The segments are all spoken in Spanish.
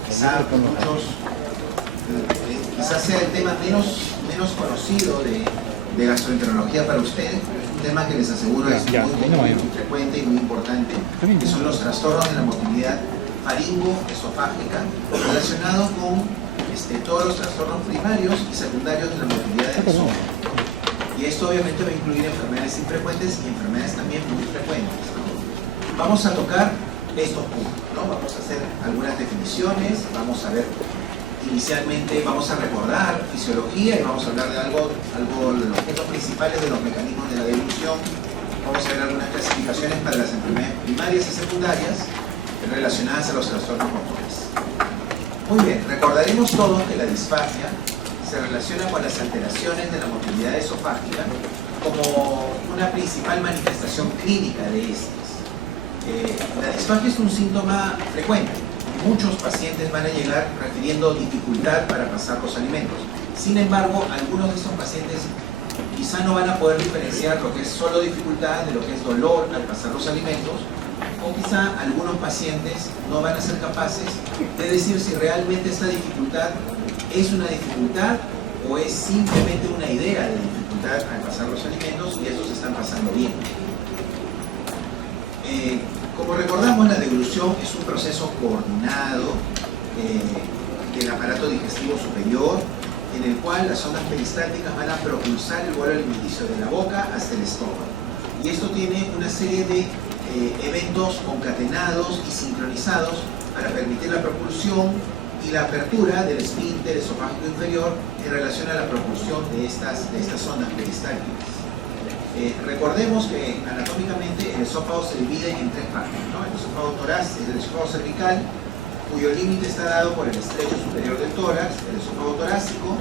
quizás sea el tema menos conocido de gastroenterología para ustedes, un tema que les aseguro es muy frecuente y muy importante, que son los trastornos de la motilidad faringoesofágica relacionados con todos los trastornos primarios y secundarios de la motilidad del esófago. Y esto obviamente va a incluir enfermedades infrecuentes y enfermedades también muy frecuentes, ¿no? Vamos a tocar estos puntos, ¿no? Vamos a hacer algunas definiciones, vamos a ver inicialmente, vamos a recordar fisiología y vamos a hablar de algo de los objetos principales de los mecanismos de la deglución. Vamos a ver algunas clasificaciones para las enfermedades primarias y secundarias relacionadas a los trastornos motores. Muy bien, recordaremos todos que la disfagia se relaciona con las alteraciones de la motilidad esofágica como una principal manifestación clínica de estas. La disfagia es un síntoma frecuente. Muchos pacientes van a llegar refiriendo dificultad para pasar los alimentos. Sin embargo, algunos de estos pacientes quizá no van a poder diferenciar lo que es solo dificultad de lo que es dolor al pasar los alimentos, o quizá algunos pacientes no van a ser capaces de decir si realmente esta dificultad es una dificultad o es simplemente una idea de dificultad al pasar los alimentos y estos están pasando bien. Como recordamos, la deglución es un proceso coordinado del aparato digestivo superior, en el cual las ondas peristálticas van a propulsar el bolo alimenticio de la boca hasta el estómago. Y esto tiene una serie de eventos concatenados y sincronizados para permitir la propulsión y la apertura del esfínter esofágico inferior en relación a la propulsión de estas ondas peristálticas. Recordemos que anatómicamente el esófago se divide en tres partes, ¿no? El esófago torácico, el esófago cervical, cuyo límite está dado por el estrecho superior del tórax, el esófago torácico,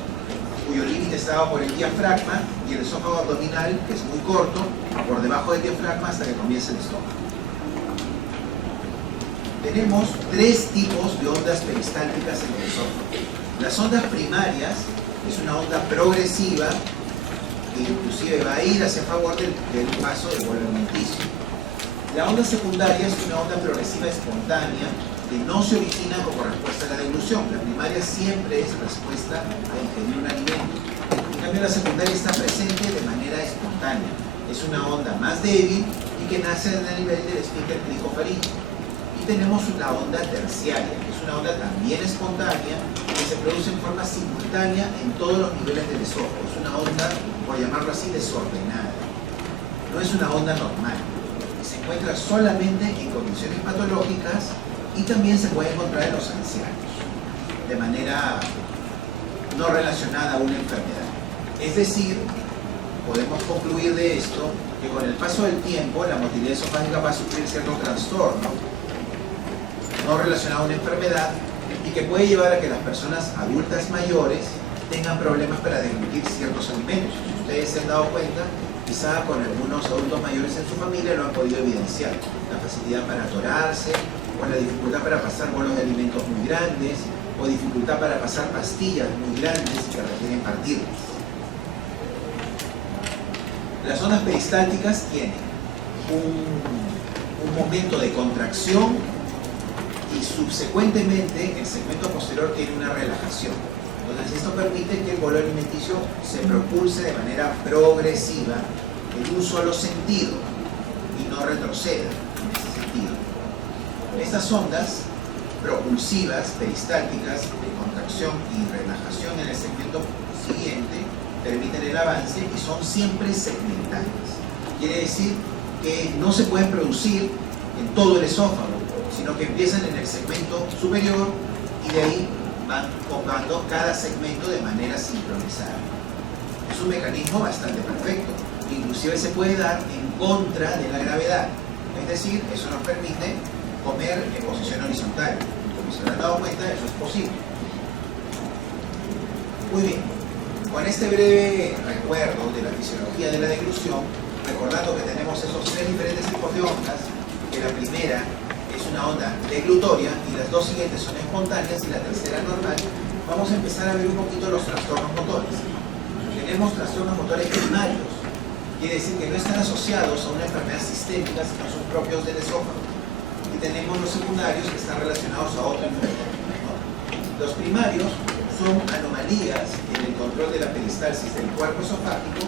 cuyo límite está dado por el diafragma, y el esófago abdominal, que es muy corto, por debajo del diafragma hasta que comience el estómago. Tenemos tres tipos de ondas peristálticas en el esófago. Las ondas primarias es una onda progresiva que inclusive va a ir hacia favor del paso del bolo alimenticio. La onda secundaria es una onda progresiva espontánea que no se origina como respuesta a la deglución. La primaria siempre es respuesta a ingerir un alimento. En cambio, la secundaria está presente de manera espontánea. Es una onda más débil y que nace a nivel del esfínter glicofaríngeo. Y tenemos la onda terciaria, que es una onda también espontánea que se produce en forma simultánea en todos los niveles del esófago. Es una onda, por llamarlo así, desordenada. No es una onda normal. Se encuentra solamente en condiciones patológicas y también se puede encontrar en los ancianos, de manera no relacionada a una enfermedad. Es decir, podemos concluir de esto que con el paso del tiempo la motilidad esofágica va a sufrir cierto trastorno no relacionado a una enfermedad y que puede llevar a que las personas adultas mayores tengan problemas para deglutir ciertos alimentos. Si ustedes se han dado cuenta, quizá con algunos adultos mayores en su familia lo han podido evidenciar. La facilidad para atorarse, o la dificultad para pasar bolos de alimentos muy grandes, o dificultad para pasar pastillas muy grandes que requieren partirlas. Las ondas peristálticas tienen un momento de contracción y subsecuentemente el segmento posterior tiene una relajación. Entonces esto permite que el bolo alimenticio se propulse de manera progresiva en un solo sentido y no retroceda en ese sentido. Estas ondas propulsivas, peristálticas, de contracción y relajación en el segmento siguiente permiten el avance y son siempre segmentales. Quiere decir que no se pueden producir en todo el esófago, sino que empiezan en el segmento superior y de ahí van ocupando cada segmento de manera sincronizada. Es un mecanismo bastante perfecto, inclusive se puede dar en contra de la gravedad, es decir, eso nos permite comer en posición horizontal. Como se han dado cuenta, eso es posible. Muy bien, con este breve recuerdo de la fisiología de la deglución, recordando que tenemos esos tres diferentes tipos de ondas, que la primera es una onda deglutoria y las dos siguientes son espontáneas y la tercera normal, vamos a empezar a ver un poquito los trastornos motores. Tenemos trastornos motores primarios, quiere decir que no están asociados a una enfermedad sistémica, sino son propios del esófago. Y tenemos los secundarios que están relacionados a otra enfermedad, ¿no? primarios son anomalías en el control de la peristalsis del cuerpo esofágico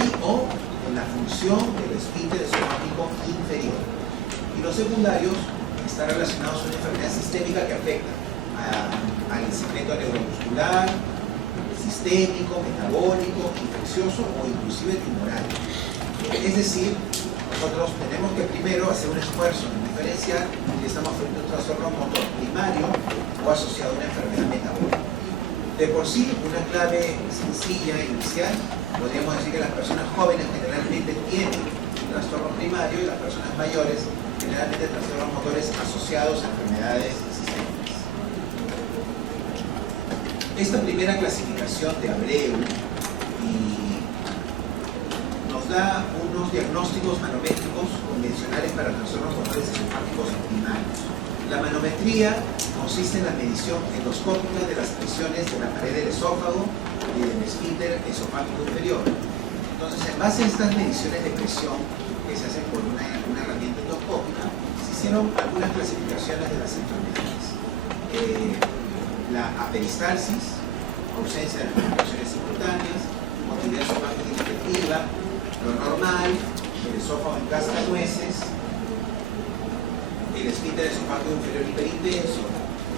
y o en la función del esfínter esofágico inferior. Y los secundarios están relacionados a una enfermedad sistémica que afecta al segmento neuromuscular, sistémico, metabólico, infeccioso o inclusive tumoral. Es decir, nosotros tenemos que primero hacer un esfuerzo en diferenciar si estamos frente a un trastorno motor primario o asociado a una enfermedad metabólica. De por sí, una clave sencilla inicial, podríamos decir que las personas jóvenes generalmente tienen un trastorno primario y las personas mayores generalmente trastornos motores asociados a enfermedades sistémicas. Esta primera clasificación de Abreu nos da unos diagnósticos manométricos convencionales para trastornos motores esofágicos primarios. La manometría consiste en la medición endoscópica de las presiones de la pared del esófago y del esfínter esofágico inferior. Entonces, en base a estas mediciones de presión que se hacen por una herramienta endoscópica, se hicieron algunas clasificaciones de las enfermedades. La aperistalsis, ausencia de manifestaciones simultáneas, motilidad esofágica inefectiva, lo normal, el esófago en cascanueces, el esfínter esofágico inferior hiperintenso,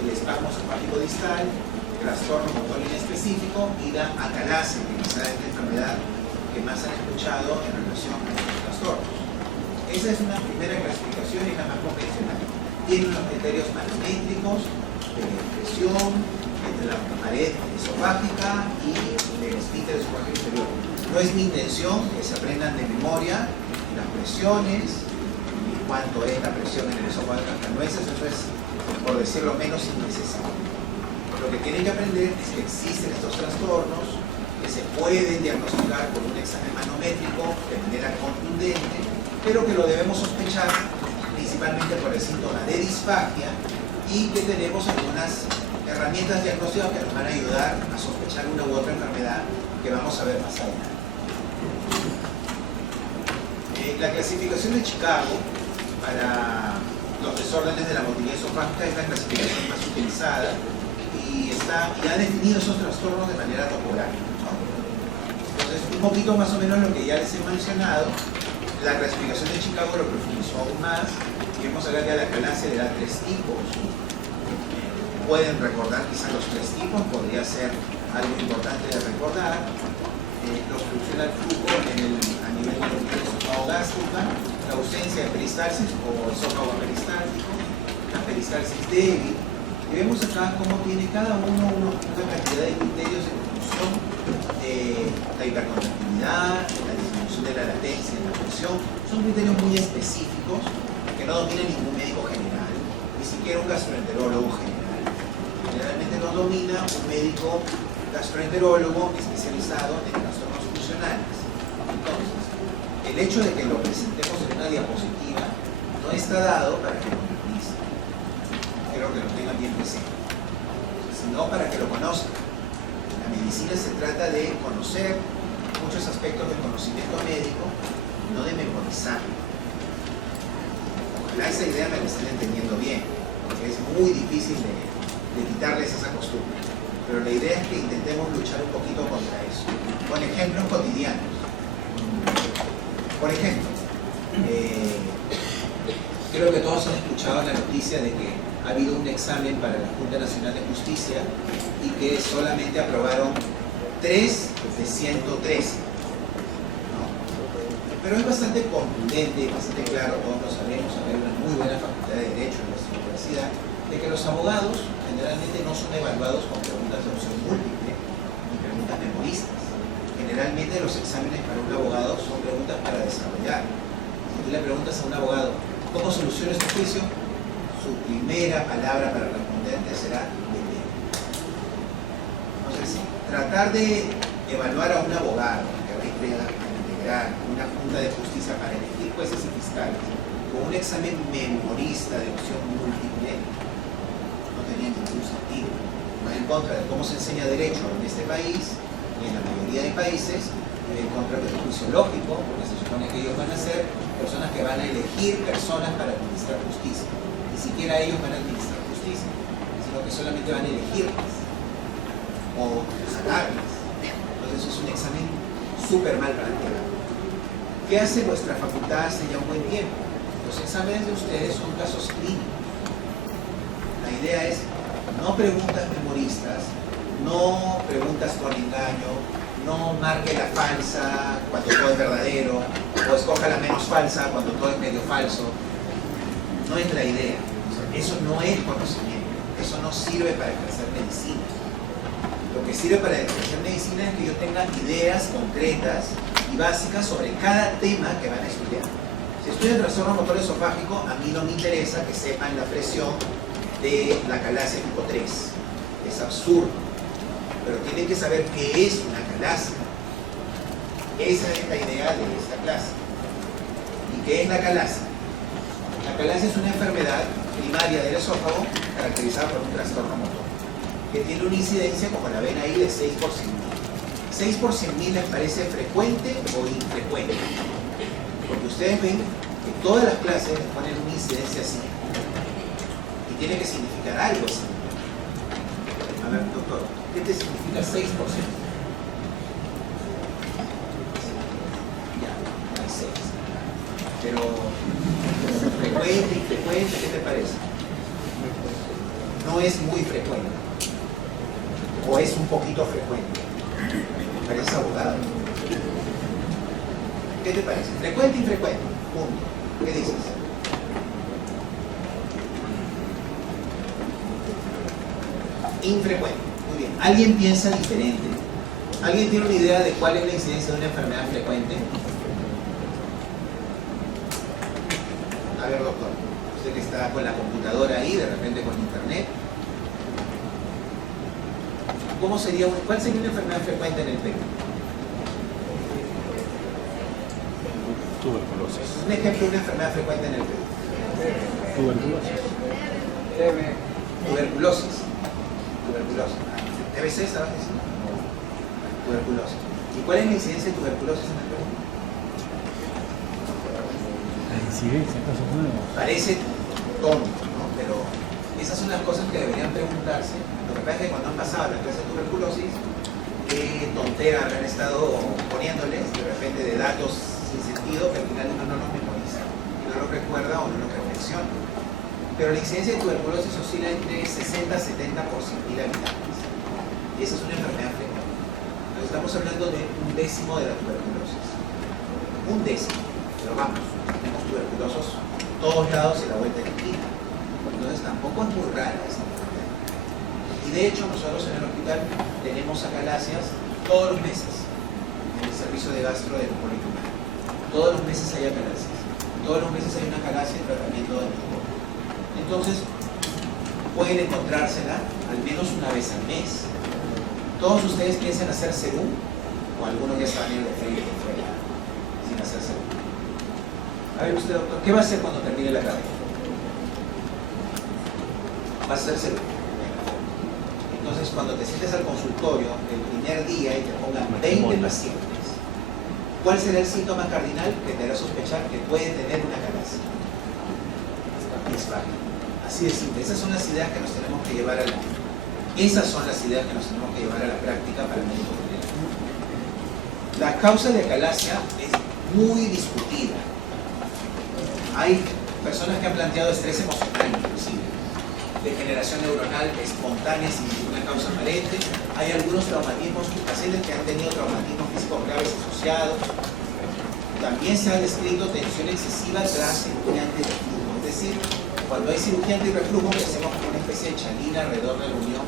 el espasmo esofágico distal, trastorno motor inespecífico y la acalase, que quizás es la enfermedad que más han escuchado en relación a estos trastornos. Esa es una primera clasificación y la más convencional. Tiene unos criterios manométricos de presión entre la pared esofágica y el esfínter esofágico inferior. No es mi intención que se aprendan de memoria las presiones y cuánto es la presión en el esófago de cascanueces, eso es, por decirlo menos, innecesario. Lo que tienen que aprender es que existen estos trastornos que se pueden diagnosticar por un examen manométrico de manera contundente, pero que lo debemos sospechar principalmente por el síntoma de disfagia y que tenemos algunas herramientas diagnósticas que nos van a ayudar a sospechar una u otra enfermedad que vamos a ver más adelante. La clasificación de Chicago para los desórdenes de la motilidad esofágica es la clasificación más utilizada y ha definido esos trastornos de manera topográfica, ¿no? Entonces, un poquito más o menos lo que ya les he mencionado, la clasificación de Chicago lo profundizó aún más y vemos acá que a la clase le da 3 tipos. Pueden recordar quizás los 3 tipos, podría ser algo importante de recordar. Los funciona el flujo a nivel del esófago gástrica, la ausencia de peristalsis o esófago peristáltico, la peristalsis débil. Y vemos acá cómo tiene cada uno una cantidad de criterios en función de la hipercontractilidad, la disminución de la latencia en la presión. Son criterios muy específicos que no domina ningún médico general, ni siquiera un gastroenterólogo general. Generalmente los domina un médico gastroenterólogo especializado en trastornos funcionales. Entonces, el hecho de que lo presentemos en una diapositiva no está dado para que lo memorizuen, quiero que lo tengan bien presente, sino para que lo conozcan. La medicina se trata de conocer muchos aspectos del conocimiento médico, no de memorizar. Ojalá esa idea me la estén entendiendo bien, porque es muy difícil de quitarles esa costumbre. Pero la idea es que intentemos luchar un poquito contra eso, con ejemplos cotidianos. Por ejemplo, creo que todos han escuchado la noticia de que ha habido un examen para la Junta Nacional de Justicia y que solamente aprobaron 3 de 113. ¿No? Pero es bastante contundente, bastante claro, todos lo sabemos, hay una muy buena facultad de Derecho en nuestra universidad, de que los abogados generalmente no son evaluados con preguntas de opción múltiple ni preguntas memoristas. Generalmente los exámenes para un abogado son preguntas para desarrollar. Si tú le preguntas a un abogado ¿cómo soluciona este juicio?, su primera palabra para responderte será depende. Entonces, tratar de evaluar a un abogado que va a integrar una junta de justicia para elegir jueces y fiscales con un examen memorista de opción múltiple no tenía ningún sentido. Va en contra de cómo se enseña derecho en este país y en la mayoría de países, en contra del juicio lógico, porque se supone que ellos van a ser personas que van a elegir personas para administrar justicia. Ni siquiera ellos van a administrar justicia, sino que solamente van a elegirlas. o sacarlas. Entonces es un examen súper mal planteado. ¿Qué hace nuestra facultad hace ya un buen tiempo? Los exámenes de ustedes son casos clínicos. La idea es no preguntas memoristas, no preguntas con engaño, no marque la falsa cuando todo es verdadero, o escoja la menos falsa cuando todo es medio falso. No es la idea. Eso no es conocimiento. Eso no sirve para ejercer medicina. Lo que sirve para ejercer medicina es que yo tenga ideas concretas y básicas sobre cada tema que van a estudiar. Si estudian trastorno motor esofágico, a mí no me interesa que sepan la presión de la calasia tipo 3. Es absurdo. Pero tienen que saber qué es una calasia. Esa es la idea de esta clase. ¿Y qué es la calasia? La calasia es una enfermedad primaria del esófago caracterizada por un trastorno motor, que tiene una incidencia, como la ven ahí, de 6 por 100.000. 6 por 100.000 les parece frecuente o infrecuente. Porque ustedes ven que todas las clases les ponen una incidencia así. Y tiene que significar algo así. A ver, doctor, ¿qué te significa 6 por 100.000? Ya, hay 6. Pero, frecuente, infrecuente, ¿qué te parece? No es muy frecuente. O es un poquito frecuente. Pareces abogado. ¿Qué te parece? ¿Frecuente, infrecuente? Punto. ¿Qué dices? Infrecuente. Muy bien. ¿Alguien piensa diferente? ¿Alguien tiene una idea de cuál es la incidencia de una enfermedad frecuente? A ver, doctor. Usted que está con la computadora ahí, de repente con internet. ¿Cuál sería una enfermedad frecuente en el pecho? Tuberculosis. Un ejemplo de una enfermedad frecuente en el pecho. Tuberculosis. Tuberculosis. Tuberculosis. ¿TBC estabas diciendo? Tuberculosis. ¿Y cuál es la incidencia de tuberculosis en el pecho? La incidencia, casos nuevos. Parece tonto, ¿no? Pero esas son las cosas que deberían preguntarse. Lo que pasa es que cuando han pasado la clase de tuberculosis, qué tontera habrán estado poniéndoles de repente de datos sin sentido que al final uno no los memoriza, no los recuerda o no los reflexiona. Pero la incidencia de tuberculosis oscila entre 60 a 70 por 100.000 habitantes. Y esa es una enfermedad frecuente. Entonces estamos hablando de un décimo de la tuberculosis. Un décimo. Pero vamos, tenemos tuberculosos en todos lados y la vuelta de la esquina. Entonces tampoco es muy rara esta enfermedad. Y de hecho nosotros en el hospital tenemos acalasias todos los meses en el servicio de gastro del Hipólito Unanue. Todos los meses hay acalasias. Todos los meses hay una acalasia en tratamiento de mejor. Entonces pueden encontrársela al menos una vez al mes. ¿Todos ustedes piensan hacer serum? O algunos ya están en el frente fuera sin hacer serum. A ver usted, doctor, ¿qué va a hacer cuando termine la carrera? Va a hacer serum. Entonces, cuando te sientes al consultorio el primer día y te pongan 20 pacientes, ¿cuál será el síntoma cardinal que te hará sospechar que puede tener una calasia? Disfagia. Así de simple. Esas son las ideas que nos tenemos que llevar a la práctica para el médico general. La causa de acalasia es muy discutida. Hay personas que han planteado estrés emocional, inclusive, degeneración neuronal espontánea sin ninguna causa aparente. Hay algunos traumatismos, pacientes que han tenido traumatismos físicos graves asociados. También se ha descrito tensión excesiva tras cirugía antirreflujo. Es decir, cuando hay cirugía antirreflujo, que hacemos como una especie de chanina alrededor de la unión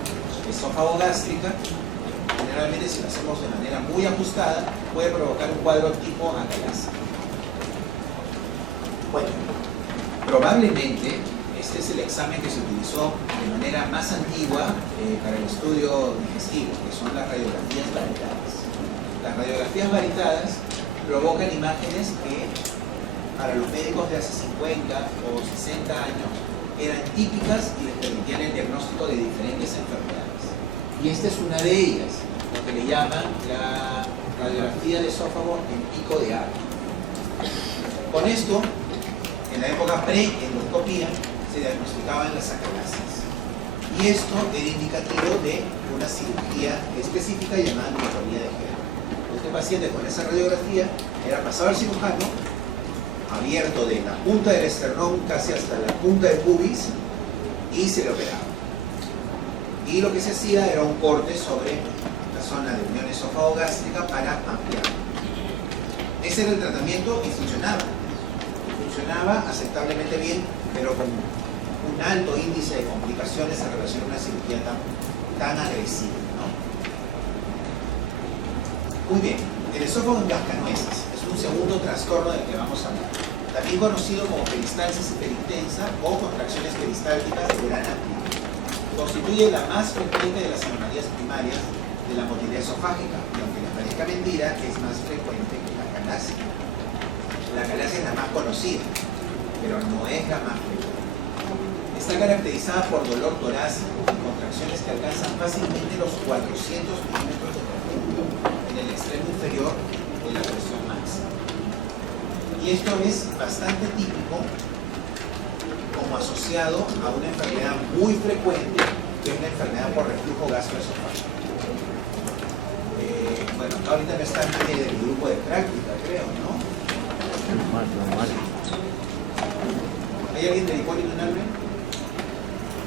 esófago-gástrica, generalmente si lo hacemos de manera muy ajustada, puede provocar un cuadro tipo acalasia. Bueno, probablemente este es el examen que se utilizó de manera más antigua para el estudio digestivo, que son las radiografías varitadas. Las radiografías varitadas provocan imágenes que para los médicos de hace 50 o 60 años eran típicas y les permitían el diagnóstico de diferentes enfermedades. Y esta es una de ellas, lo que le llaman la radiografía de esófago en pico de ave. Con esto, en la época pre-endoscopía, se diagnosticaban las acalasias. Y esto era indicativo de una cirugía específica llamada miotonía de género. Este paciente con esa radiografía era pasado al cirujano, abierto de la punta del esternón casi hasta la punta del pubis, y se le operaba. Y lo que se hacía era un corte sobre la zona de unión esófago-gástrica para ampliar. Ese era el tratamiento y funcionaba. Funcionaba aceptablemente bien, pero con un alto índice de complicaciones en relación a una cirugía tan agresiva, ¿no? Muy bien, el esófago en cascanueces es un segundo trastorno del que vamos a hablar, también conocido como peristalsis hipertensa o contracciones peristálticas de gran amplitud. Constituye la más frecuente de las anomalías primarias de la motilidad esofágica, y aunque les parezca mentira, es más frecuente que la calasia. La calasia es la más conocida, pero no es la más frecuente. Está caracterizada por dolor torácico y contracciones que alcanzan fácilmente los 400 milímetros de mercurio en el extremo inferior de la presión máxima. Y esto es bastante típico como asociado a una enfermedad muy frecuente, que es una enfermedad por reflujo gastroesofágico. Bueno, ahorita no está nadie del grupo de práctica, creo, ¿no? Normal. ¿Hay alguien del Hipólito Unanue?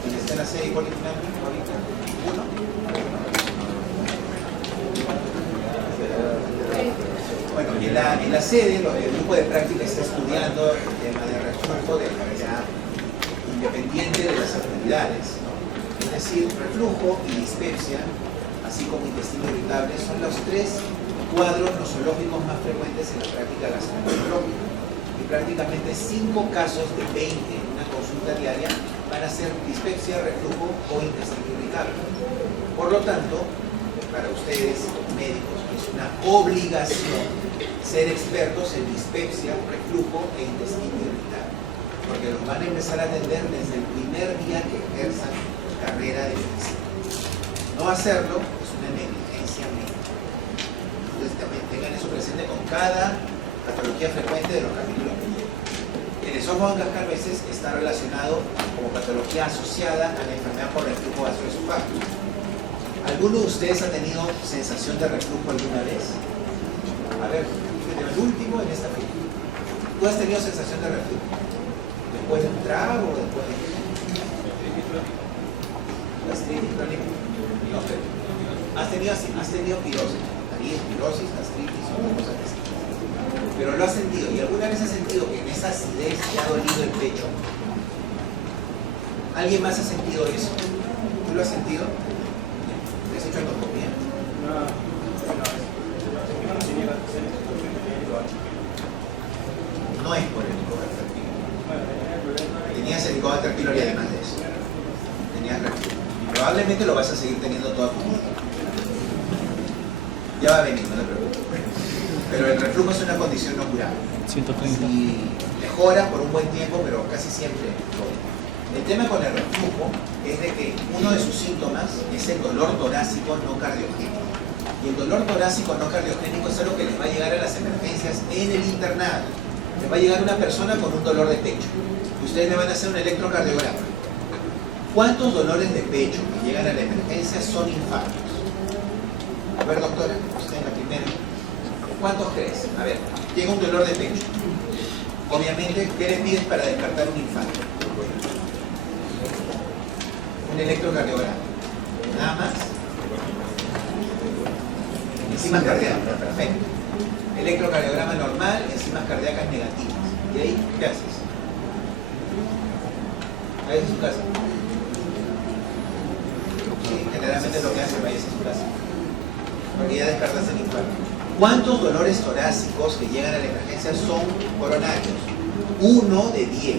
¿Quién está en la sede de Hipólito Unanue ahorita? ¿Uno? Bueno, en la sede el grupo de práctica está estudiando el tema de reflujo de manera independiente de las actividades, ¿no? Es decir, reflujo y dispepsia, así como intestino irritable, son los tres cuadros nosológicos más frecuentes en la práctica gastroenterológica. Y prácticamente 5 casos de 20 en una consulta diaria van a ser dispepsia, reflujo o intestino irritable. Por lo tanto, para ustedes, médicos, es una obligación ser expertos en dispepsia, reflujo e intestino irritable, porque los van a empezar a atender desde el primer día que ejerzan carrera de medicina. No hacerlo es una negligencia médica. Entonces también tengan eso presente con cada patología frecuente de los capítulos que llevan. El esófago en cascanueces está relacionado como patología asociada a la enfermedad por reflujo gastroesofágico. ¿Alguno de ustedes ha tenido sensación de reflujo alguna vez? A ver, el último en esta fila. ¿Tú has tenido sensación de reflujo? ¿Después de un trago o después de qué? ¿Gastritis crónica? No sé. ¿Has tenido pirosis? Pirosis, gastritis o cosas así. Pero lo has sentido. ¿Y alguna vez has sentido que en esa acidez te ha dolido el pecho? ¿Alguien más ha sentido eso? ¿Tú lo has sentido? ¿Te has hecho endoscopia? No es por el Helicobacter pylori. Tenías Helicobacter pylori además de eso. Tenías reflujo. Y probablemente lo vas a seguir teniendo toda tu vida. Ya va a venir, no te preocupes. Pero el reflujo es una condición no curable. 130. Y mejora por un buen tiempo, pero casi siempre mejora. El tema con el reflujo es de que uno de sus síntomas es el dolor torácico no cardiogénico. Y el dolor torácico no cardiogénico es algo que les va a llegar a las emergencias en el internado. Les va a llegar una persona con un dolor de pecho. Y ustedes le van a hacer un electrocardiograma. ¿Cuántos dolores de pecho que llegan a la emergencia son infartos? A ver, doctora, usted en la primera. ¿Cuántos crees? A ver, llega un dolor de pecho. Obviamente, ¿qué le pides para descartar un infarto? Un electrocardiograma. Nada más. Enzimas cardíacas, perfecto. Electrocardiograma normal, enzimas cardíacas negativas. ¿Y ahí qué haces? Ahí es su casa. Sí, generalmente lo que hace vaya a su casa. Porque ya descartas el infarto. ¿Cuántos dolores torácicos que llegan a la emergencia son coronarios? 1 de 10.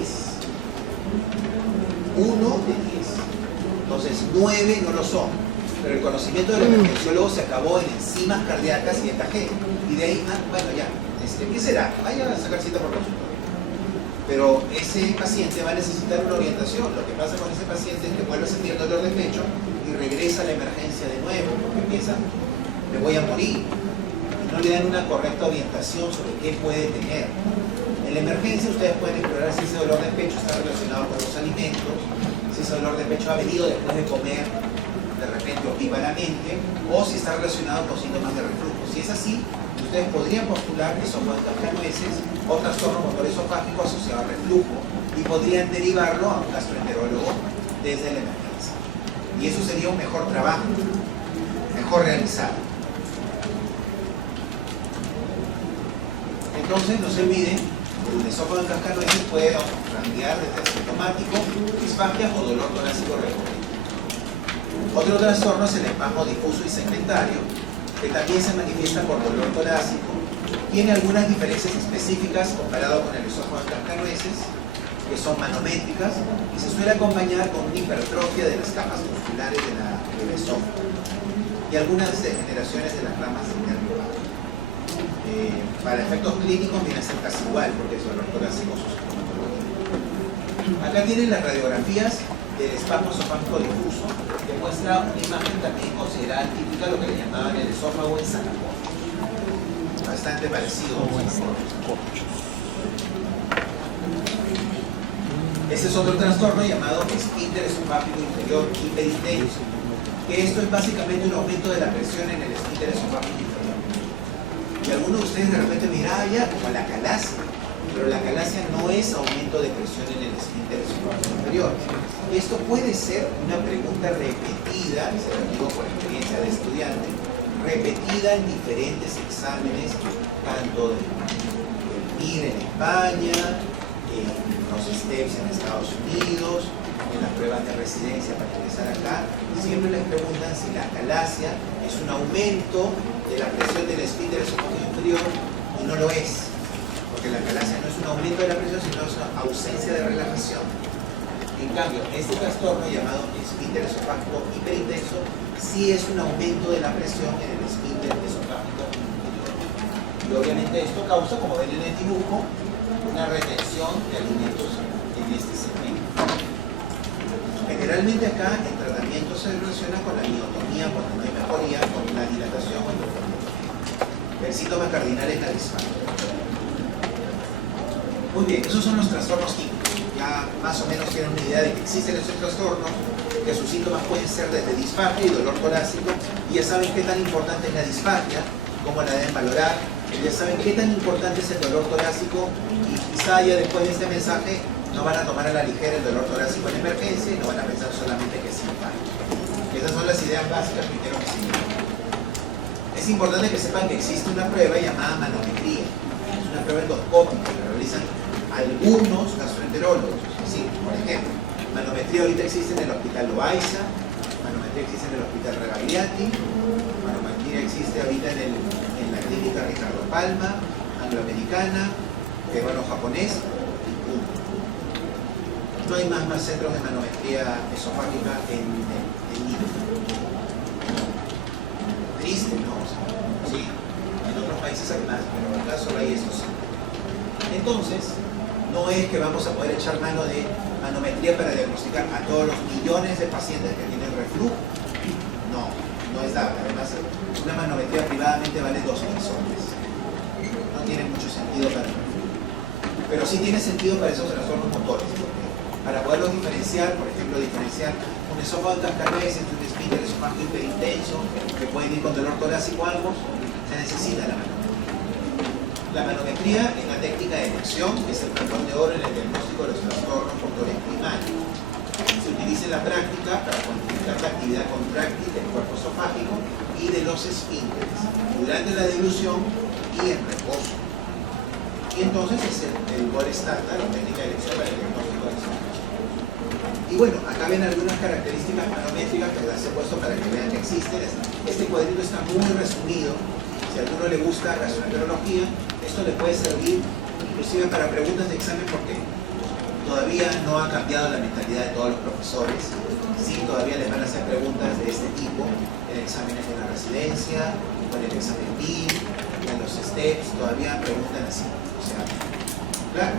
1 de 10. Entonces, 9 no lo son. Pero el conocimiento del emergenciólogo se acabó en enzimas cardíacas y EKG. Y de ahí, bueno, ya, ¿qué será? Vaya a sacar cita por consultorio. Pero ese paciente va a necesitar una orientación. Lo que pasa con ese paciente es que vuelve a sentir dolor de pecho y regresa a la emergencia de nuevo, porque piensa, me voy a morir. Y no le dan una correcta orientación sobre qué puede tener. En la emergencia ustedes pueden explorar si ese dolor de pecho está relacionado con los alimentos, si ese dolor de pecho ha venido después de comer de repente opíparamente, o si está relacionado con síntomas de reflujo. Si es así, ustedes podrían postular esófago de cascanueces o trastorno motor esofágico asociado al reflujo y podrían derivarlo a un gastroenterólogo desde la emergencia. Y eso sería un mejor trabajo, mejor realizado. Entonces, no se olviden, el esófago de cascanueces puede randear desde asintomático, disfagia o dolor torácico recurrente. Otro trastorno es el espasmo difuso y segmentario, que también se manifiesta por dolor torácico. Tiene algunas diferencias específicas comparado con el esófago de cascanueces, que son manométricas, y se suele acompañar con una hipertrofia de las capas musculares del esófago y algunas degeneraciones de las ramas del nervio vago. Para efectos clínicos viene a ser casi igual, porque es dolor torácico su sintomatología. Acá tienen las radiografías del espasmo esofágico difuso, que muestra una imagen también considerada típica, lo que le llamaban el esófago en Singapur. Bastante parecido a un Singapur. Ese es otro trastorno llamado esfínter esofágico inferior hiperintenso, que esto es básicamente un aumento de la presión en el esfínter esofágico inferior. Y algunos de ustedes de repente miran ya como la calasia, pero la calasia no es aumento de presión en el esfínter esofágico inferior. Esto puede ser una pregunta repetida, se lo digo por experiencia de estudiante, repetida en diferentes exámenes, tanto del MIR en España, en los STEPS en Estados Unidos, en las pruebas de residencia para ingresar acá. Siempre les preguntan si la calasia es un aumento de la presión del esfínter esofágico inferior, y no lo es, porque la calasia no es un aumento de la presión, sino es una ausencia de relajación. En cambio, este trastorno llamado esfínter esofágico hiperintenso sí es un aumento de la presión en el esfínter esofágico inferior. Y obviamente esto causa, como ven en el dibujo, una retención de alimentos en este segmento. Generalmente acá el tratamiento se relaciona con la miotomía cuando no hay mejoría, con la dilatación o el síntoma cardinal es la disfagia. Muy bien, esos son los trastornos típicos. Ya más o menos tienen una idea de que existen esos trastornos, que sus síntomas pueden ser desde disfagia y dolor torácico, y ya saben qué tan importante es la disfagia, cómo la deben valorar, y ya saben qué tan importante es el dolor torácico, y quizá ya después de este mensaje no van a tomar a la ligera el dolor torácico en emergencia y no van a pensar solamente que es disfagia. Esas son las ideas básicas que quiero que sigan. Es importante que sepan que existe una prueba llamada manometría. Es una prueba endoscópica que realizan algunos gastroenterólogos. Sí, por ejemplo, manometría ahorita existe en el Hospital Loaiza, manometría existe en el Hospital Rebagliati, manometría existe ahorita en la clínica Ricardo Palma, angloamericana, peruano-japonés, y punto. No hay más centros de manometría esofágica en Lima. Triste, ¿no? Sí, en otros países hay más, pero acá solo hay estos. Entonces, no es que vamos a poder echar mano de manometría para diagnosticar a todos los millones de pacientes que tienen reflujo. No, no es dable. Además, una manometría privadamente vale 2.000 soles. No tiene mucho sentido para el reflujo. Pero sí tiene sentido para esos trastornos motores. Porque para poderlos diferenciar, por ejemplo, diferenciar un esófago de cascanueces, un esfínter esofágico hiperintenso, que pueden ir con dolor torácico o algo, se necesita la manometría. La manometría es la técnica de elección, que es el patrón de oro en el diagnóstico de los trastornos motores primarios. Se utiliza en la práctica para cuantificar la actividad contráctil del cuerpo esofágico y de los esfínteres, durante la dilución y en reposo. Y entonces es el gold standard, la técnica de elección para el diagnóstico de esofágico. Y bueno, acá ven algunas características manométricas que las he puesto para que vean que existen. Este cuadrito está muy resumido. Si a alguno le gusta gastroenterología, esto le puede servir inclusive para preguntas de examen, porque todavía no ha cambiado la mentalidad de todos los profesores. Sí, todavía les van a hacer preguntas de este tipo en exámenes de la residencia, o en el examen PIL, en los STEPS, todavía preguntan así. O sea, claro,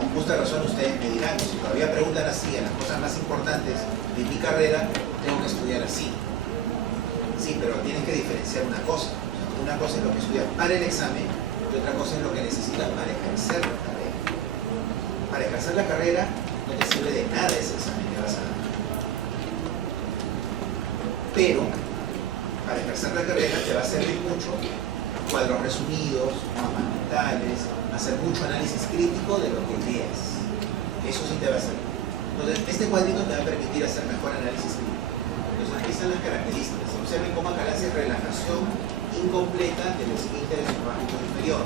con justa razón ustedes me dirán, si todavía preguntan así en las cosas más importantes de mi carrera, tengo que estudiar así. Sí, pero tienen que diferenciar una cosa. Una cosa es lo que estudias para el examen y otra cosa es lo que necesitas para ejercer la carrera. Para ejercer la carrera no te sirve de nada ese examen que vas a dar. pero para ejercer la carrera te va a servir mucho cuadros resumidos, mapas mentales, hacer mucho análisis crítico de lo que leas. Eso sí te va a servir. Entonces, este cuadrito te va a permitir hacer mejor análisis crítico. Entonces, aquí están las características. Observen cómo acá hace relajación incompleta del esfínter esofágico inferior,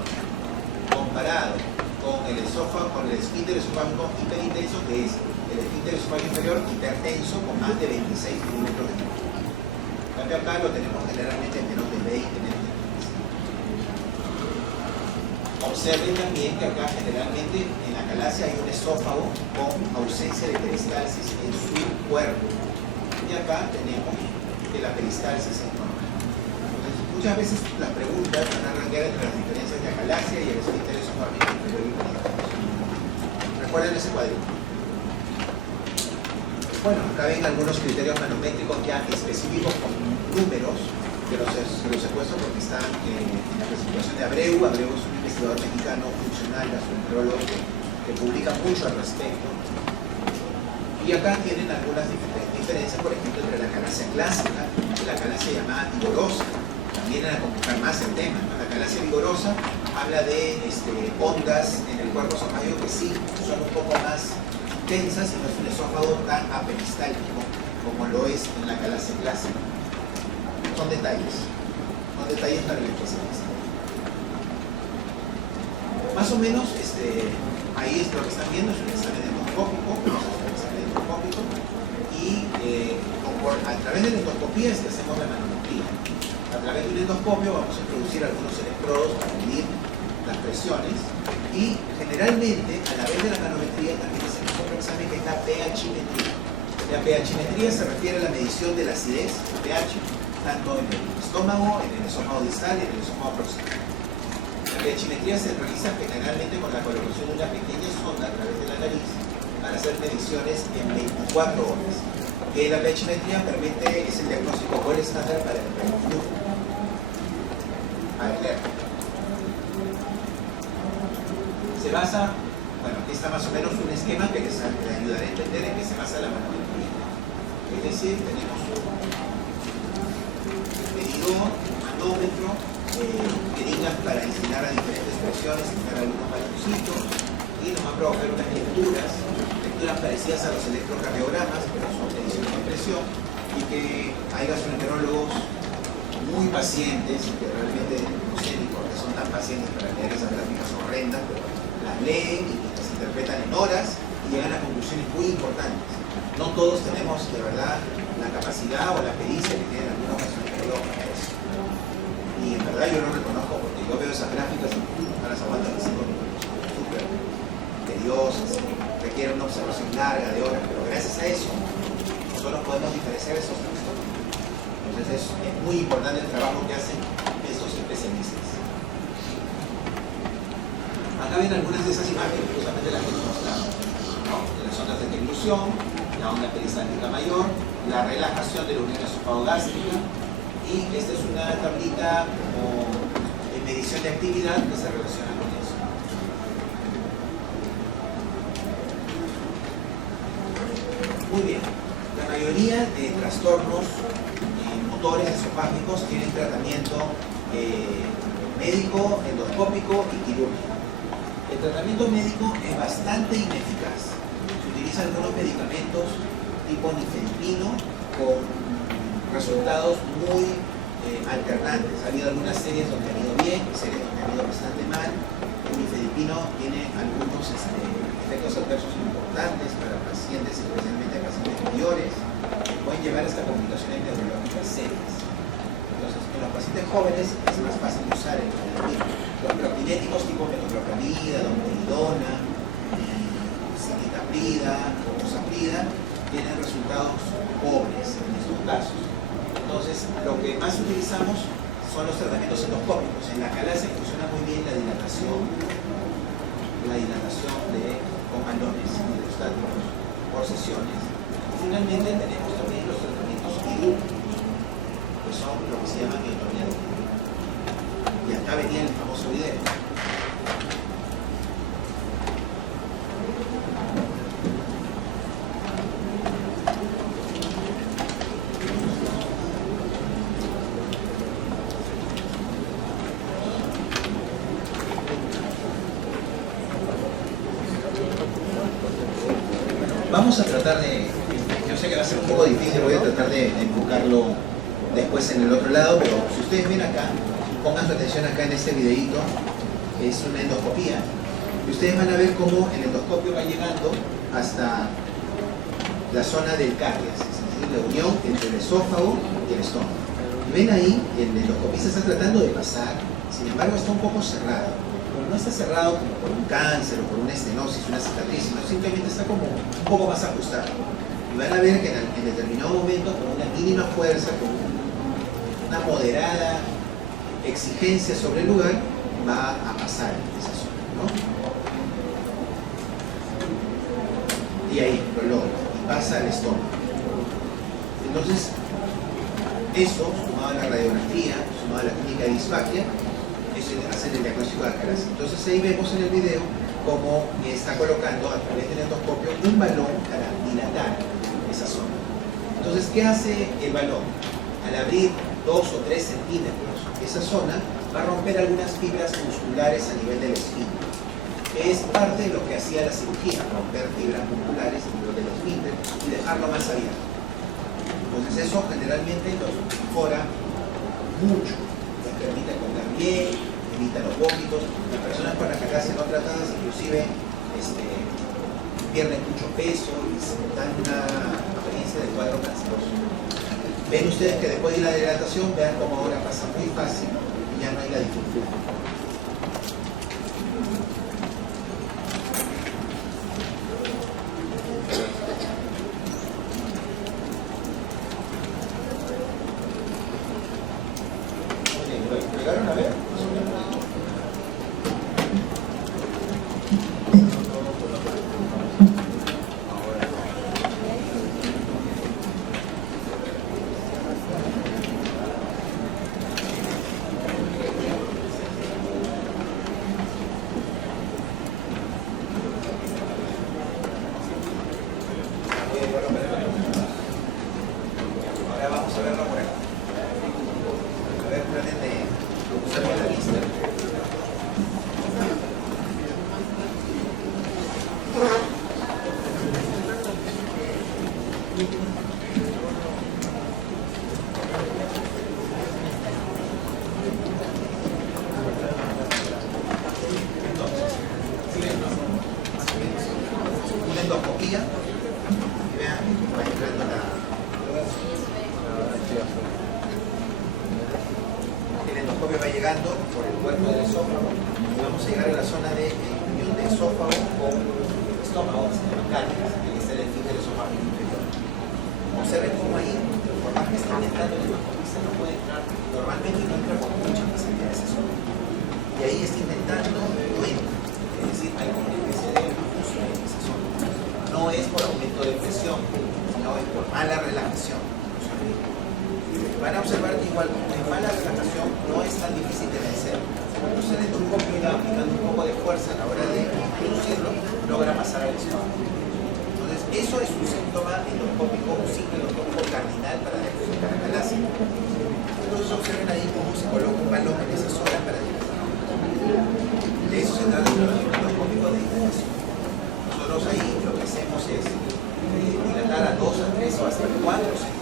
comparado con el esófago, con el esfínter esofágico hiperintenso, que es el esfínter esofágico inferior hipertenso con más de 26 milímetros de mercurio. En cambio, acá lo tenemos generalmente en menos de 20, menos de 15. Observen también que acá generalmente en la calasia hay un esófago con ausencia de peristalsis en su cuerpo. Y acá tenemos que la peristalsis es normal. Entonces, muchas veces las preguntas van a rankear entre las diferencias de la calasia y el esfínter esofágico inferior hipertenso. Recuerden ese cuadrito. Bueno, acá ven algunos criterios manométricos ya específicos con números, que los he puesto porque están en la presentación de Abreu. Abreu es un investigador mexicano funcional, gastroenterólogo, que publica mucho al respecto. Y acá tienen algunas diferencias, por ejemplo, entre la calasia clásica y la calasia llamada vigorosa. También a complicar más el tema, ¿no? La calasia vigorosa habla de ondas en el cuerpo esofágico que sí son un poco más intensas y no es un esófago tan aperistáltico como lo es en la calasia clásica. Son detalles para el especialista. Más o menos, ahí es lo que están viendo, es un examen endoscópico, y a través de la endoscopía es que hacemos la manometría. A través de un endoscopio vamos a introducir algunos electrodos para medir las presiones y generalmente a la vez de la manometría también hacemos otro examen que es la pH-metría. La pH-metría se refiere a la medición de la acidez, pH, tanto en el estómago, en el esófago distal y en el esófago proximal. La pH-metría se realiza generalmente con la colocación de una pequeña sonda a través de la nariz para hacer mediciones en 24 horas. La pH-metría es el diagnóstico gold estándar para el reflujo. A ver, se basa, bueno, aquí está más o menos un esquema que les ayudará a entender en qué se basa la manometría. Es decir, tenemos un medidor, un manómetro, jeringas para enseñar a diferentes presiones, enseñar algunos baloncitos, y nos va a provocar unas lecturas parecidas a los electrocardiogramas, pero son mediciones de presión, y que hay gastroenterólogos muy pacientes, que realmente no sé ni por qué son tan pacientes para leer esas gráficas horrendas, pero las leen y las interpretan en horas y llegan a conclusiones muy importantes. No todos tenemos de verdad la capacidad o la pericia que tienen algunos gastroenterólogos para eso. Y en verdad yo lo reconozco porque yo veo esas gráficas y no las aguantan así, súper tediosas, requiere una observación larga de horas, pero gracias a eso nosotros podemos diferenciar esos trastornos. Entonces es muy importante el trabajo que hacen estos especialistas. Acá ven algunas de esas imágenes, justamente las que nos mostramos, ¿no? De las ondas de deglución, la onda peristáltica mayor, la relajación de la unión esofagogástrica, y esta es una tablita como de medición de actividad que se relaciona con eso. Muy bien, la mayoría de trastornos motores esofágicos tienen tratamiento médico, endoscópico y quirúrgico. El tratamiento médico es bastante ineficaz. Se utilizan algunos medicamentos tipo nifedipino con resultados muy alternantes. Ha habido algunas series donde han ido bien, series donde han ido bastante mal. El nifedipino tiene algunos efectos adversos importantes para pacientes, especialmente pacientes mayores, que pueden llevar hasta complicaciones neurológicas serias. Entonces, en los pacientes jóvenes es más fácil usar el nifedipino. Los prokinéticos tipo metoclopramida, domperidona, citalopram o osaprida tienen resultados pobres en estos casos. Entonces, lo que más utilizamos son los tratamientos endoscópicos. En la calasia funciona muy bien la dilatación con balones hidrostáticos por sesiones. Y finalmente tenemos también los tratamientos quirúrgicos, que son lo que se llama miotomía de Kruger. Y acá venía el famoso video. vamos a tratar de, yo sé que va a ser un poco difícil, voy a tratar de enfocarlo después en el otro lado, pero si ustedes ven acá, pongan su atención acá en este videito, es una endoscopía, y ustedes van a ver cómo el endoscopio va llegando hasta la zona del cardias, es decir, la unión entre el esófago y el estómago. Y ven ahí, el endoscopista está tratando de pasar, sin embargo está un poco cerrado. Pero no está cerrado como por un cáncer o por una estenosis, una cicatriz, sino simplemente está como un poco más ajustado. Y van a ver que en determinado momento, con una mínima fuerza, con una moderada exigencia sobre el lugar, va a pasar esa zona, ¿no? Y ahí lo logra, y pasa al estómago. Entonces, eso, sumado a la radiografía, sumado a la clínica de disfagia, hacer el diagnóstico de Alcaraz. Entonces ahí vemos en el video cómo está colocando a través del endoscopio un balón para dilatar esa zona. Entonces, ¿qué hace el balón? Al abrir 2 o 3 centímetros esa zona, va a romper algunas fibras musculares a nivel del esfínter. Es parte de lo que hacía la cirugía, romper fibras musculares a nivel del esfínter y dejarlo más abierto. Entonces eso generalmente los mejora mucho, les permite comer bien, evita los vómitos. Las personas con las que acá se no tratadas inclusive pierden mucho peso y se dan una apariencia de cuadro canceroso. Ven ustedes que después de la dilatación, vean cómo ahora pasa muy fácil y ya no hay la disfunción. ¿Llegaron a ver? Ahora vamos a verlo por acá. A ver, traten de usar la lista. Una endoscopía y vean, va entrando el endoscopio va llegando por el cuerpo del esófago y vamos a llegar a la zona de unión de esófago con estómago, que se llama cardias, que es el esfínter esofágico inferior. Observen cómo ahí, por más que estén entrando el endoscopista, no puede entrar, normalmente no entra con mucha facilidad esa zona. Y ahí está intentando, no entra, es decir, hay como una especie de abuso en esa zona. No es por aumento de presión, sino es por mala relajación. Van a observar que igual con mala relajación no es tan difícil de vencer. Entonces el endoscopio ya aplicando un poco de fuerza a la hora de introducirlo, logra pasar al estómago. Entonces eso es un síntoma endoscópico, un signo endoscópico cardinal para diagnosticar acalasia. Entonces observen ahí cómo se coloca un balón en esa zona para diagnosticar. De eso se trata el tratamiento endoscópico de dilatación. Nosotros ahí lo que hacemos es dilatar a 2 a 3 o hasta 4 centímetros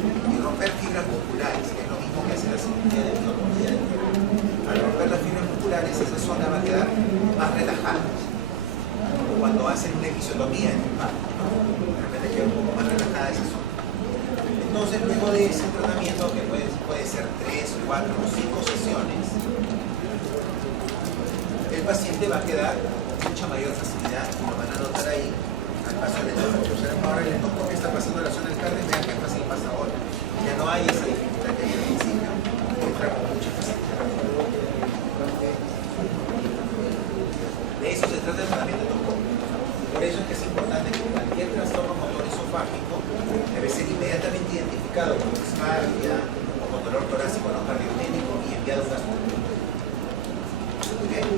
y romper fibras musculares, que es lo mismo que hace la cirugía de endoscopía. Al romper las fibras musculares, esa zona va a quedar más relajada. Cuando hacen una episiotomía en un parto, de repente queda un poco más relajada esa zona. Entonces, luego de ese tratamiento, que puede ser 3, 4 o 5 sesiones, el paciente va a quedar con mucha mayor facilidad, y lo van a notar ahí al paso del endoscopio. Observen ahora el endoscopio está pasando a la zona del cardio, vean qué fácil pasa ahora. Ya no hay esa dificultad que hay al principio, entra con mucha facilidad. De eso se trata el tratamiento endoscópico. Por eso es que es importante que cualquier trastorno motor esofágico debe ser inmediatamente identificado con disfagia o con dolor torácico no cardiogénico y enviado a un gastroenterólogo. Muy bien.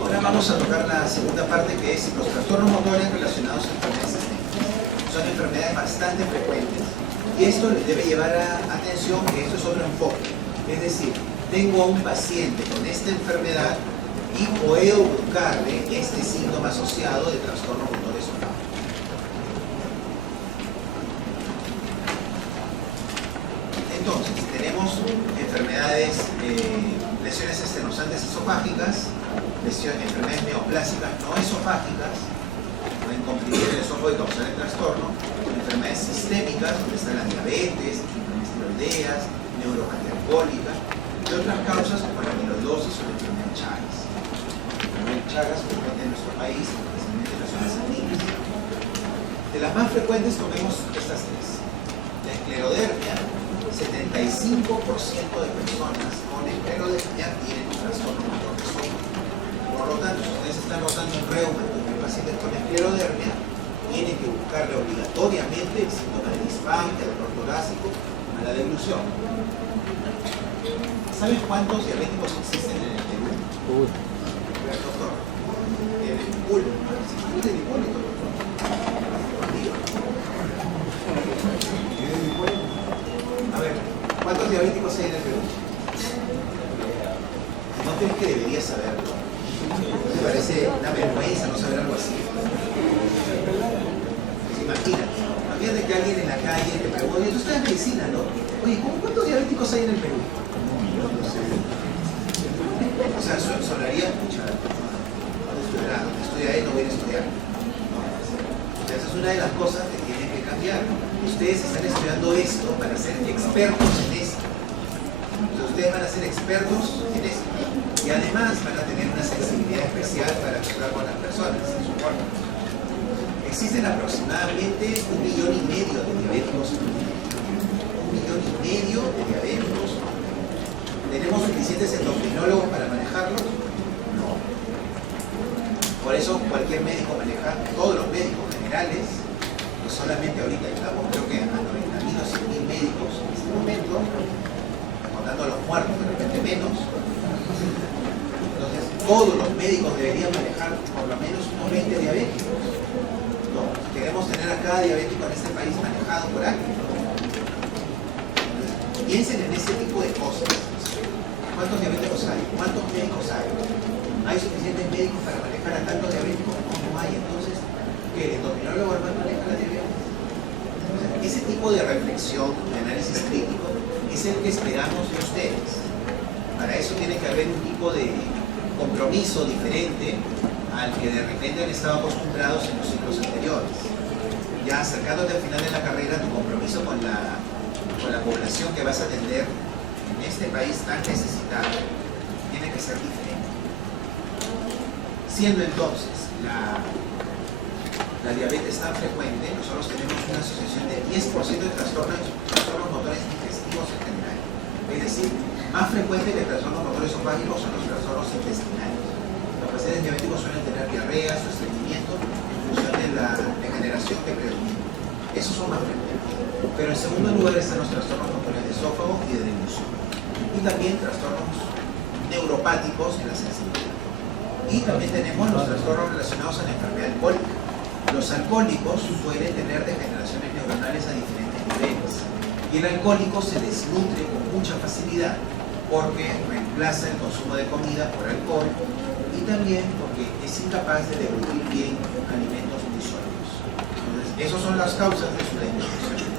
Ahora vamos a tocar la segunda parte, que es los trastornos motores relacionados a enfermedades sistémicas. Son enfermedades bastante frecuentes y esto les debe llevar a atención que esto es otro enfoque. Es decir, tengo a un paciente con esta enfermedad y puedo buscarle este síntoma asociado de trastorno motor esofágico. Entonces, tenemos enfermedades, lesiones estenosantes esofágicas, enfermedades neoplásicas no esofágicas, pueden comprimir el esófago y causar el trastorno, enfermedades sistémicas, donde están la diabetes, enfermedades tiroideas, neuropatía alcohólica, y otras causas como la amiloidosis o la enfermedad de Chagas. La enfermedad de Chagas frecuente en nuestro país, especialmente en las zonas andinas. De las más frecuentes tomemos estas tres. La esclerodermia, 75% de personas con esclerodermia tienen un trastorno motor esofágico. Por lo tanto, si ustedes están notando un reuma en pacientes con esclerodermia, tienen que buscarle obligatoriamente el síntoma de disfagia, dolor torácico, mala deglución. ¿Sabes cuántos diabéticos existen en el Perú? Doctor, el público. A ver, ¿cuántos diabéticos hay en el Perú? ¿No crees que deberías saberlo? Me parece una vergüenza no saber algo así. Pues imagínate que alguien en la calle te pregunta, oye, tú estás en medicina, ¿no? Oye, ¿cuántos diabéticos hay en el Perú? O sea, sonaría, escuchar, estudia ahí, no voy a estudiar. O sea, esa es una de las cosas que tienen que cambiar. Ustedes están estudiando esto para ser expertos en esto. Entonces, ustedes van a ser expertos en esto. Y además van a tener una sensibilidad especial para tratar con las personas en su cuerpo. Existen aproximadamente 1,5 millones de diabéticos en el mundo. 1,5 millones de diabéticos. ¿Tenemos suficientes endocrinólogos para manejarlo? No. Por eso cualquier médico maneja, todos los médicos generales, que solamente ahorita estamos creo que a 90.000 o 100.000 médicos en este momento, contando a los muertos de repente menos. Entonces, todos los médicos deberían manejar por lo menos unos 20 diabéticos. ¿No? Queremos tener a cada diabético en este país manejado por alguien. Entonces, piensen en ese tipo de cosas. ¿Cuántos diabéticos hay? ¿Cuántos médicos hay? ¿Hay suficientes médicos para manejar a tantos diabéticos? No hay. Entonces, ¿qué? ¿El endocrinólogo va a manejar la diabetes? Entonces, ese tipo de reflexión, de análisis clínico, es el que esperamos de ustedes. Para eso tiene que haber un tipo de compromiso diferente al que de repente han estado acostumbrados en los ciclos anteriores. Ya acercándote al final de la carrera, tu compromiso con la población que vas a atender en este país tan necesitado tiene que ser diferente. Siendo entonces la diabetes tan frecuente, nosotros tenemos una asociación de 10% de trastornos motores digestivos en general. Es decir, más frecuente que trastornos motores esofágicos son los trastornos intestinales. Los pacientes diabéticos suelen tener diarreas o estreñimiento en función de la degeneración que predomina. Esos son más frecuentes. Pero en segundo lugar están los trastornos motores de esófago y de deglución. Y también trastornos neuropáticos en la sensibilidad. Y también tenemos los trastornos relacionados a la enfermedad alcohólica. Los alcohólicos suelen tener degeneraciones neuronales a diferentes niveles. Y el alcohólico se desnutre con mucha facilidad porque reemplaza el consumo de comida por alcohol y también porque es incapaz de deglutir bien alimentos muy sólidos. Entonces, esas son las causas de su desnutrición.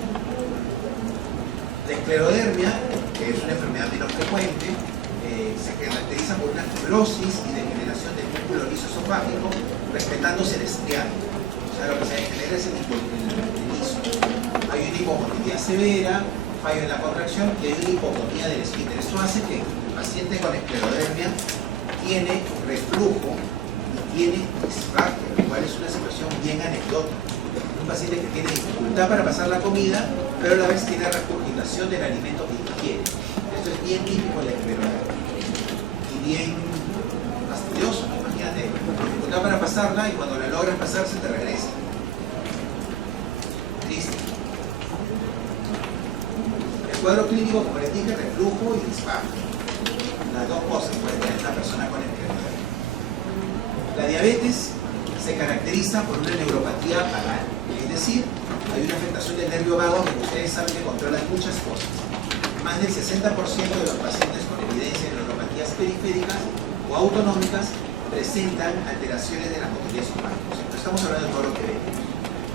La esclerodermia, que es una enfermedad menos frecuente, se caracteriza por una fibrosis y degeneración del músculo liso esofágico, respetándose el estriado. O sea, lo que se degenera es el liso. Hay una hipomotilidad severa, fallo en la contracción y hay una hipotonía del esfínter. Esto hace que el paciente con esclerodermia tiene reflujo y tiene disfagia, lo cual es una situación bien anecdótica. Un paciente que tiene dificultad para pasar la comida, pero a la vez tiene regurgitación del alimento que ingiere. Esto es bien típico de la esclerodermia y bien fastidioso. Imagínate, dificultad para pasarla y cuando la logras pasar se te regresa. Triste. El cuadro clínico, como les dije, reflujo y disfagia. Las dos cosas puede tener una persona con esclerodermia. La diabetes se caracteriza por una neuropatía vagal. Es decir, hay una afectación del nervio vago que ustedes saben que controla muchas cosas. Más del 60% de los pacientes con evidencia de neuropatías periféricas o autonómicas presentan alteraciones de la motilidad esofágica. No estamos hablando de todo lo que ven.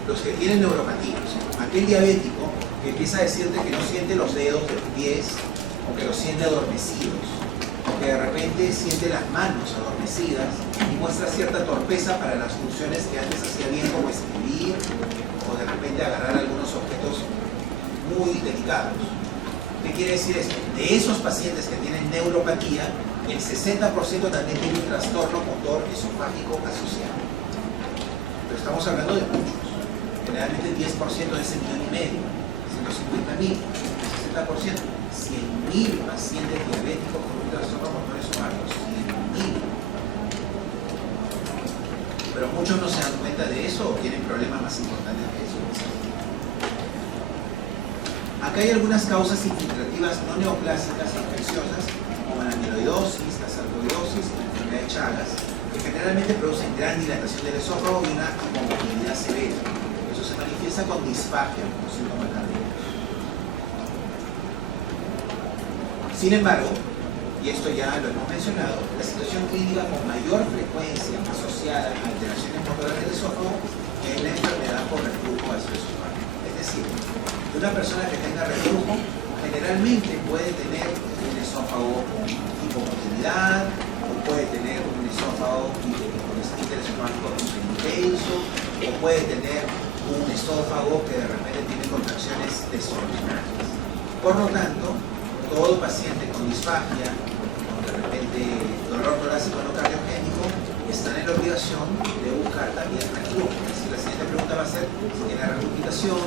Los que tienen neuropatías, aquel diabético que empieza a decirte que no siente los dedos de los pies o que los siente adormecidos, o que de repente siente las manos adormecidas y muestra cierta torpeza para las funciones que antes hacía bien, como escribir o de repente agarrar algunos objetos muy delicados. ¿Qué quiere decir esto? De esos pacientes que tienen neuropatía, el 60% también tiene un trastorno motor esofágico asociado. Pero estamos hablando de muchos. Generalmente el 10% es el 1.500.000, 150.000, el 60%, 100.000 pacientes diabéticos con un trastorno motor esofágico, 100.000. Pero muchos no se dan cuenta de eso o tienen problemas más importantes que eso. Acá hay algunas causas infiltrativas no neoplásicas e infecciosas, como la amiloidosis, la sarcoidosis y la enfermedad de Chagas, que generalmente producen gran dilatación del esófago y una hipomotilidad severa. Eso se manifiesta con disfagia como síntoma cardíaco. Sin embargo, y esto ya lo hemos mencionado, la situación clínica con mayor frecuencia asociada a alteraciones motoras del esófago es la enfermedad por reflujo gastroesofágico. Es decir, una persona que tenga reflujo generalmente puede tener un esófago con hipomotilidad o puede tener un esófago con esfínter esofágico intenso o puede tener un esófago que de repente tiene contracciones desordenadas. Por lo tanto, todo paciente con disfagia, con de repente dolor torácico no cardiogénico, está en la obligación de buscar también reflujo. Es decir, la siguiente pregunta va a ser si tiene regurgitación,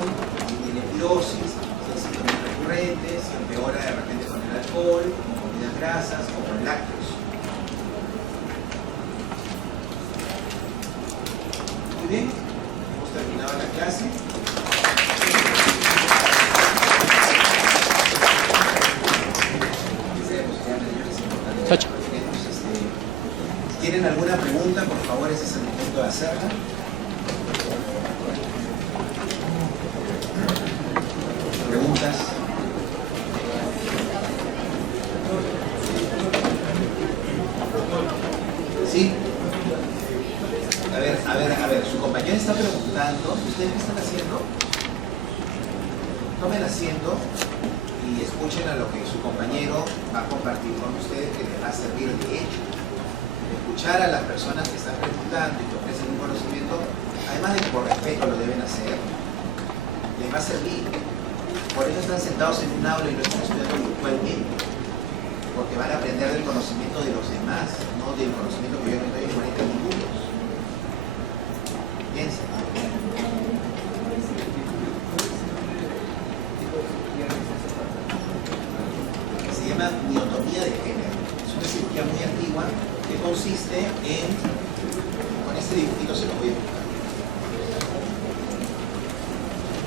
si tiene pirosis, si hay síntomas recurrentes, si empeora de repente con el alcohol, con comidas grasas o con lácteos. Muy bien, hemos terminado la clase. ¿Tienen alguna pregunta? Por favor, ese es el momento de hacerla. ¿Preguntas? ¿Sí? A ver, su compañero está preguntando, ¿ustedes qué están haciendo? Tomen asiento y escuchen a lo que su compañero va a compartir con ustedes, que les va a servir de hecho. Escuchar a las personas que están preguntando y que ofrecen un conocimiento, además de que por respeto lo deben hacer, les va a servir. Por eso están sentados en un aula y lo están estudiando virtualmente, porque van a aprender del conocimiento de los demás, no del conocimiento que yo no estoy en 40 minutos. Piensen. Se llama miotomía de género. Es una cirugía muy antigua que consiste en, con este dibujito se lo voy a buscar.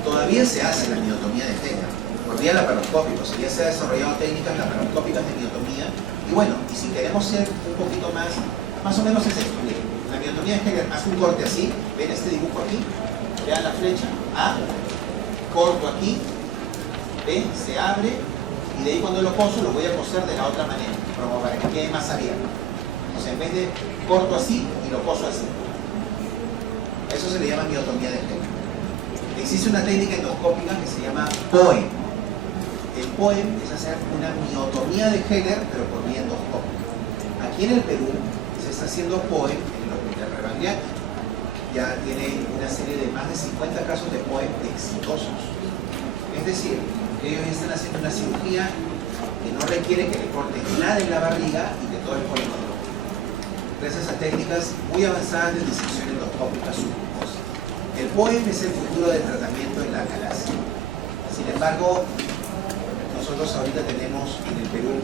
Todavía se hace la miotomía de género, por vía laparoscópica, o sea, ya se ha desarrollado técnicas laparoscópicas de miotomía, y bueno, y si queremos ser un poquito más o menos es esto. La miotomía de género hace un corte así, ven este dibujo aquí, vean la flecha, corto aquí, ven, se abre, y de ahí cuando lo coso lo voy a coser de la otra manera, como para que quede más abierto. O sea, en vez de corto así y lo coso así. Eso se le llama miotomía de género. Existe una técnica endoscópica que se llama POEM. El POEM es hacer una miotomía de género, pero por vía endoscópica. Aquí en el Perú se está haciendo POEM en el Hospital Rebanglac. Ya tiene una serie de más de 50 casos de POEM exitosos. Es decir, que ellos están haciendo una cirugía que no requiere que le corten nada en la barriga y que todo el polen controle. Gracias a técnicas muy avanzadas de disección endoscópica submucosa. El POEM es el futuro del tratamiento en la acalasia. Sin embargo, nosotros ahorita tenemos en el Perú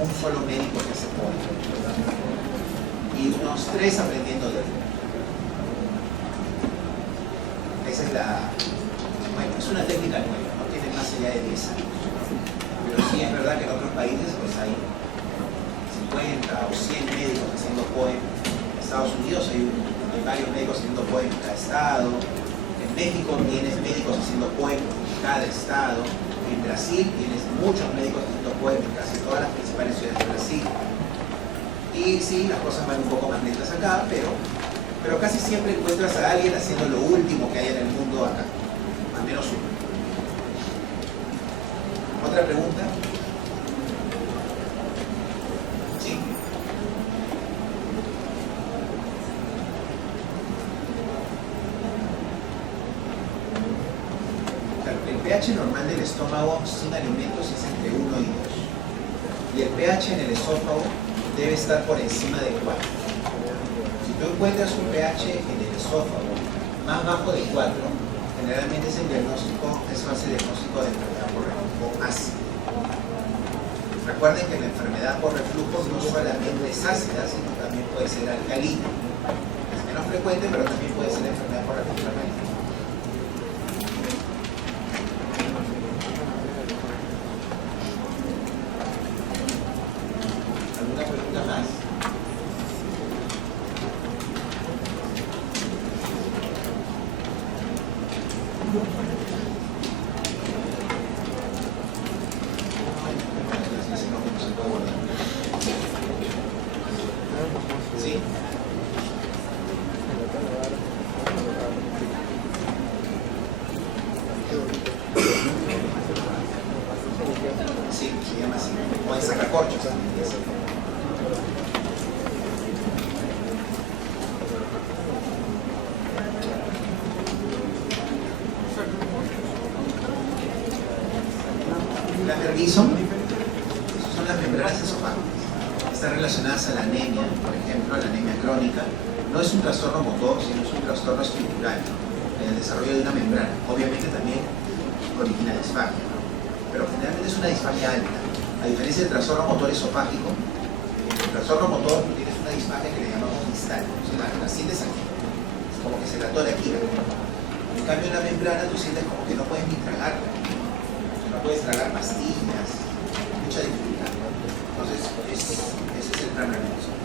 un solo médico que hace POEM y unos 3 aprendiendo de él. Esa es es una técnica nueva, no tiene más allá de 10 años. Pero sí es verdad que en otros países pues hay 50 o 100 médicos haciendo POEM. En Estados Unidos hay un hay varios médicos haciendo POEM en cada estado. En México tienes médicos haciendo POEM en cada estado. En Brasil tienes muchos médicos haciendo POEM en casi todas las principales ciudades de Brasil. Y sí, las cosas van un poco más lentas acá, pero casi siempre encuentras a alguien haciendo lo último que hay en el mundo acá, al menos uno. ¿Otra pregunta? Sí. Claro, el pH normal del estómago sin alimentos es entre 1 y 2. Y el pH en el esófago debe estar por encima de 4. Si tú encuentras un pH en el esófago más bajo de 4, generalmente es el diagnóstico, eso hace diagnóstico de enfermedad por reflujo ácido. Recuerden que la enfermedad por reflujo no solamente es ácida, sino también puede ser alcalina. Es menos frecuente, pero también puede ser enfermedad por reflujo alcalina. ¿Alguna pregunta más? ¿Sí? Sí, se llama así. O en sacacorchos. Las Merguison son las membranas esofágicas. Están relacionadas a la anemia, por ejemplo, a la anemia crónica. No es un trastorno motor, sino es un trastorno estructural en el desarrollo de una membrana. Obviamente también origina disfagia, ¿no? Pero generalmente es una disfagia alta. A diferencia del trastorno motor esofágico, el trastorno motor tú tienes una disfagia que le llamamos distal. O sea, la sientes aquí, es como que se la atora aquí. En cambio en la membrana tú sientes como que no puedes ni tragar. No puedes tragar pastillas, mucha dificultad. Entonces, ese es el plan nervioso.